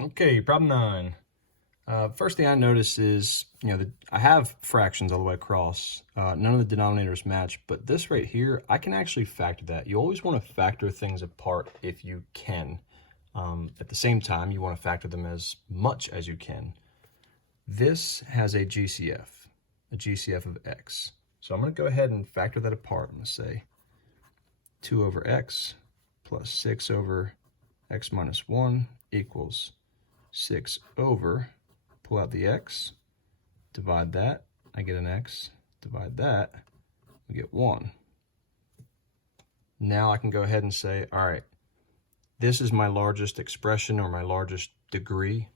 Okay, problem 9. First thing I notice is, I have fractions all the way across. None of the denominators match, but this right here, I can actually factor that. You always want to factor things apart if you can. At the same time, you want to factor them as much as you can. This has a GCF of x. So I'm going to go ahead and factor that apart. I'm going to say 2 over x plus 6 over x minus 1 equals 6 over, pull out the x, divide that, I get an x, divide that, we get 1. Now I can go ahead and say, all right, this is my largest expression or my largest degree.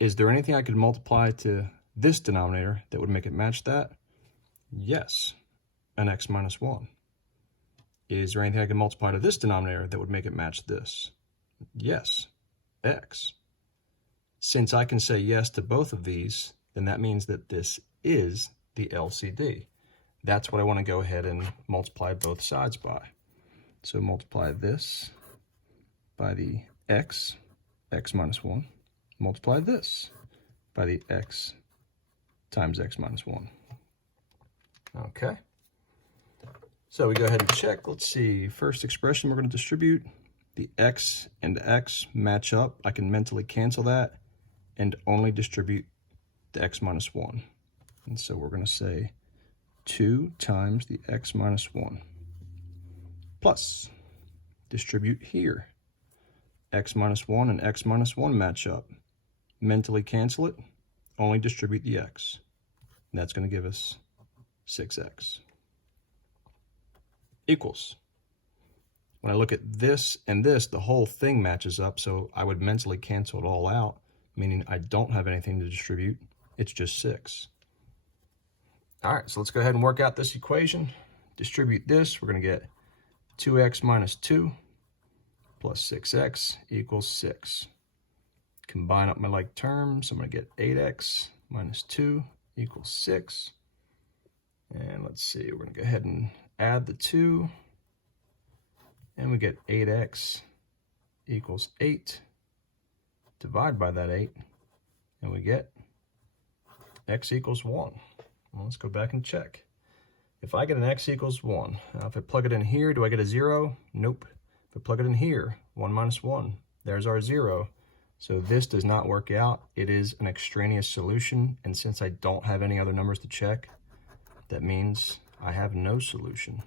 Is there anything I could multiply to this denominator that would make it match that? Yes, an x minus 1. Is there anything I can multiply to this denominator that would make it match this? Yes, x. Since I can say yes to both of these, then that means that this is the LCD. That's what I want to go ahead and multiply both sides by. So multiply this by the x minus 1. Multiply this by the x times x minus 1. Okay. So we go ahead and check. Let's see. First expression we're going to distribute. The x and the x match up. I can mentally cancel that and only distribute the x minus 1. And so we're going to say 2 times the x minus 1 plus distribute here. X minus 1 and x minus 1 match up. Mentally cancel it, only distribute the x. And that's going to give us 6x equals. When I look at this and this, the whole thing matches up, so I would mentally cancel it all out, meaning I don't have anything to distribute. It's just 6. All right, so let's go ahead and work out this equation. Distribute this, we're going to get 2x minus 2 plus 6x equals 6. Combine up my like terms, I'm going to get 8x minus 2 equals 6. And let's see, we're going to go ahead and add the 2. And we get 8x equals 8. Divide by that 8, and we get x equals 1. Well, let's go back and check. If I get an x equals 1, now if I plug it in here, do I get a 0? Nope. If I plug it in here, 1 minus 1, there's our 0. So this does not work out. It is an extraneous solution, and since I don't have any other numbers to check, that means I have no solution.